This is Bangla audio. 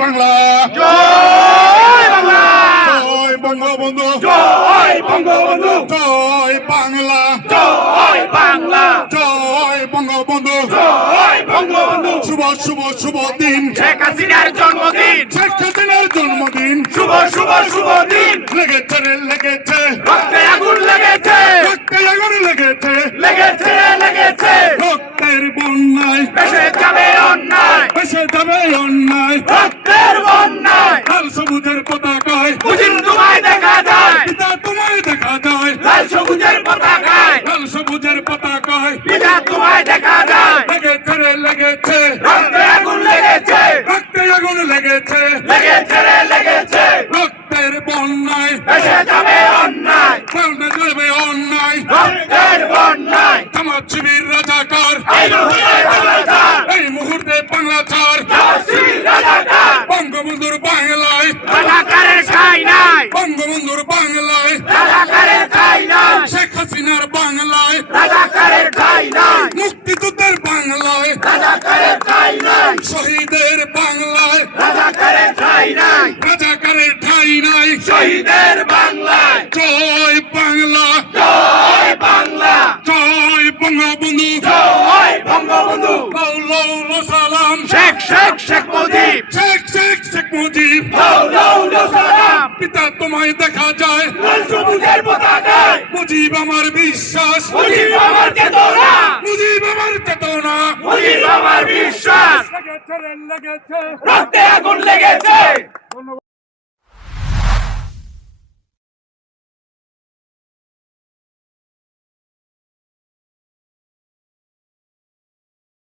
বাংলা জয় বাংলা, জয় বঙ্গবন্ধু, জয় বঙ্গবন্ধু, জয় বাংলা, জয় বাংলা, জয় বঙ্গবন্ধু, জয় বঙ্গবন্ধু। শুভ শুভ শুভ দিন, শেখ হাসিনার জন্মদিন, শেখ হাসিনার জন্মদিন, শুভ শুভ শুভ দিন। লেগেছে রে লেগেছে, রক্তে আগুন লেগেছে, রক্তে আগুন লেগেছে, লেগেছে লেগেছে। রক্তের বন্যায় দেশে যাবে অন্যায়, ভেসে যাবে অন্যায়, রক্তের বন্যায়। লাল সবুজের পতাকায় মুজিব তোমায় দেখা যায়, পিতা তোমায় দেখা যায়, লাল সবুজের পতাকায়, লাল সবুজের পতাকায় পিতা তোমায় দেখা যায়। লেগেছে রে লেগেছে, রক্তে আগুন লেগেছে, রক্তে আগুন লেগেছে, লেগেছে লেগেছে। রক্তের বন্যায় দেশে যাবে অন্যায়, পাল্টে যাবে অন্যায়, রক্তের বন্যায়। জামাত শিবির রাজাকার এই মুহূর্তে বাংলাদেশ, এই মুহূর্তে বাংলা ছাড়, শিবির রাজাকার। বঙ্গবন্ধুর বাংলায়, রাজাকারের ঠাঁই নাই, বঙ্গবন্ধুর বাংলায়, রাজাকারের ঠাঁই নাই, শেখ হাসিনার বাংলায়, রাজাকারের ঠাঁই নাই, মুক্তিযুদ্ধের বাংলায়, রাজাকারের ঠাঁই নাই, শহীদের বাংলায়, রাজাকারের ঠাঁই নাই, রাজাকারের ঠাঁই নাই। শহীদের বাংলায়। জয় বাংলা, জয় বাংলা, জয় বঙ্গবন্ধু, জয় বঙ্গবন্ধু। লাউ লাউ লাউ সালাম, শেখ শেখ শেখ মুজিব, শেখ শেখ শেখ মুজিব, লাউ লাউ লাউ সালাম। পিতা তোমায় দেখা যায়, লাল সবুজের পতাকায়, মুজিব আমার বিশ্বাস, মুজিব আমার চেতনা, মুজিব আমার চেতনা, মুজিব আমার বিশ্বাস। লেগেছে রে লেগেছে, রক্তে আগুন লেগেছে,